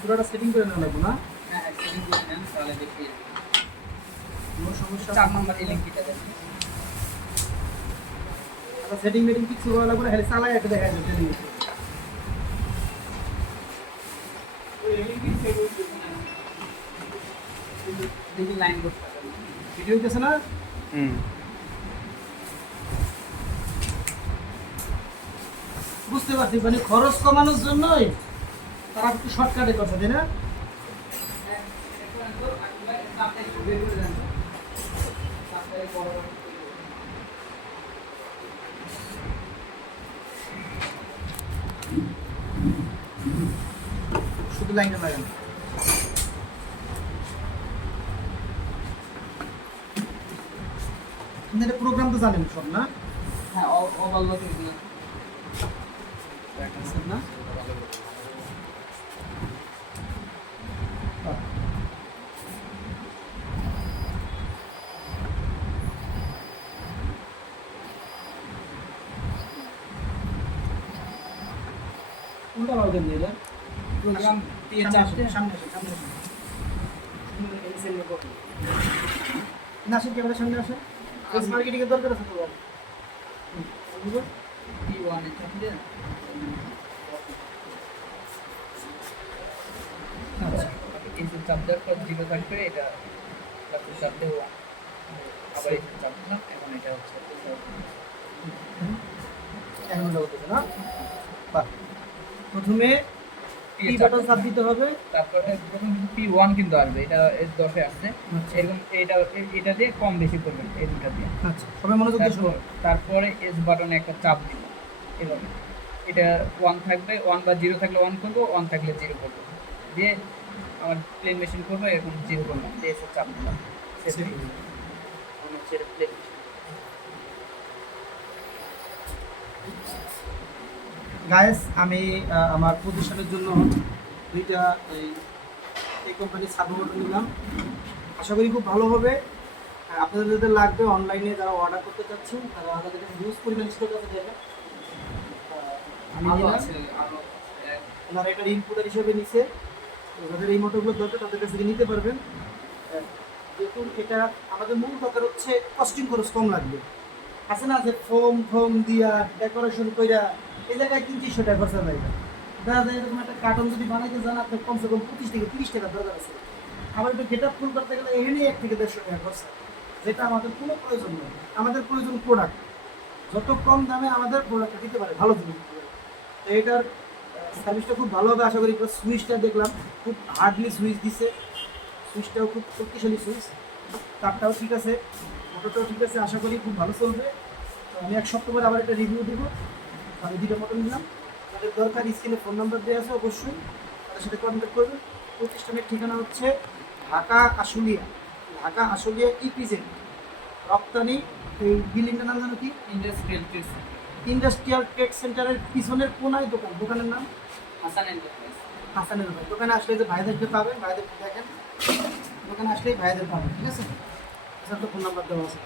পুরোটা সেটিং করে নেওয়া লাগবে না? হ্যাঁ হ্যাঁ সেটিং করে নেন তাহলে দেখি কোনো সমস্যা? চার নম্বর এই লিঙ্কটা আচ্ছা সেটিং মেটিং কিছু করা লাগবে না খালি চালাই একটা দেখা যাচ্ছে সেটিং দেখি লাইন করতে ভিডিও হইতেছে না? হুম। বুঝতে পারছি মানে খরচ কমানোর জন্যই তারা একটু শর্টকাটে করছে তাই না? শুধু লাইনে লাগান। আপনাদের প্রোগ্রাম তো জানেন সব না? হ্যাঁ এগুলো দেখাচ্ছেন না? উল্টা ভাবে দেন এটা? প্রোগ্রাম দিয়ে সামনে সামনে সামনে আসুন। এই সাইডে না আসেন ক্যামেরার সামনে আসেন ফেস মার্কেটিং এর দরকার আছে তো ভাই হুম, বুঝলো? পি ওয়ানে চাপতে আচ্ছা। কিন্তু চাপ দেওয়ার পর জিরো থাকবে এটা তারপর চাপ দেবো আবার এটা চাপ দিলাম এখন এটা হচ্ছে এখন না? বাহ। প্রথমে চাপ বাটন চাপ দিতে হবে। তারপরে প্রথম পি ওয়ান কিন্তু আসবে এটা এর দশে আসছে। আচ্ছা। এরকম এটা এটা দিয়ে কম বেশি করবেন এই দুটা দিয়ে। আচ্ছা সবাই মনোযোগ দিয়ে শুনুন। তারপরে এস বাটনে একটা চাপ দিব এভাবে। এটা ওয়ান থাকবে ওয়ান বা জিরো থাকলে ওয়ান করব ওয়ান থাকলে জিরো করব। দিয়ে আমার প্লেন মেশিন করব এরকম জিরো করলাম দিয়ে এসে চাপ দিলাম। প্লেন মেশিন গায়েস আমি আমার প্রতিষ্ঠানের জন্য দুইটা এই এই কোম্পানির সার্ভোমোটর নিলাম। আশা করি খুব ভালো হবে। আপনাদের যাদের লাগবে অনলাইনে যারা অর্ডার করতে চাচ্ছেন তারা আমাদের হিউজ পরিমাণ স্টক আছে জায়গা ওনারা এটার ইনপুটার হিসেবে নিছে। যাদের এই মোটরগুলো দরকার তাদের কাছ থেকে নিতে পারবেন। যেহেতু এটা আমাদের মূল দরকার হচ্ছে কস্টিং খরচ কম লাগবে। আছে না যে ফোম ফোম দিয়া ডেকোরেশন কইরা এই জায়গায় তিনশো টাকা খরচা যায়। দেখা যায় এরকম একটা কার্টন যদি বানাইতে যান, আপনার কমসে কম পঁচিশ থেকে তিরিশ টাকা দরকার আছে। আবার একটু গেট ফুল করতে গেলে এখানেই এক থেকে দেড়শো টাকা খরচা, যেটা আমাদের কোনো প্রয়োজন নেই। আমাদের প্রয়োজন প্রোডাক্ট যত কম দামে আমাদের প্রোডাক্টটা দিতে পারে, ভালো জিনিস তো এটার সার্ভিসটা খুব ভালো হবে। আশা করি সুইচটা দেখলাম। খুব হার্ডলি সুইচ দিছে। সুইচটাও খুব শক্তিশালী সুইচ। তারটাও ঠিক আছে। মোটরটাও ঠিক আছে। আশা করি খুব ভালো চলবে। তো আমি এক সপ্তাহ পরে আবার একটা রিভিউ দিব। আমি দুটো মোটর নিলাম। তাদের দরকার স্ক্রিনে ফোন নাম্বার দেওয়া আছে অবশ্যই তাদের সাথে কন্ট্যাক্ট করবেন প্রতিষ্ঠানের ঠিকানা হচ্ছে ঢাকা আশুলিয়া। ঢাকা আশুলিয়া ইপিজেড রপ্তানি এই বিল্ডিংটার নাম জানো কি? ইন্ডাস্ট্রিয়াল ট্রেড ইন্ডাস্ট্রিয়াল ট্রেড সেন্টারের পিছনের কোনায় দোকান। দোকানের নাম? হাসান এন্টারপ্রাইজ হাসানের ভাই দোকানে আসলে যে ভাইদেরকে পাবেন ভাইদের দেখেন। দোকানে আসলেই ভাইদের পাবেন ঠিক আছে? স্যার তো ফোন নাম্বার দেওয়া আছে।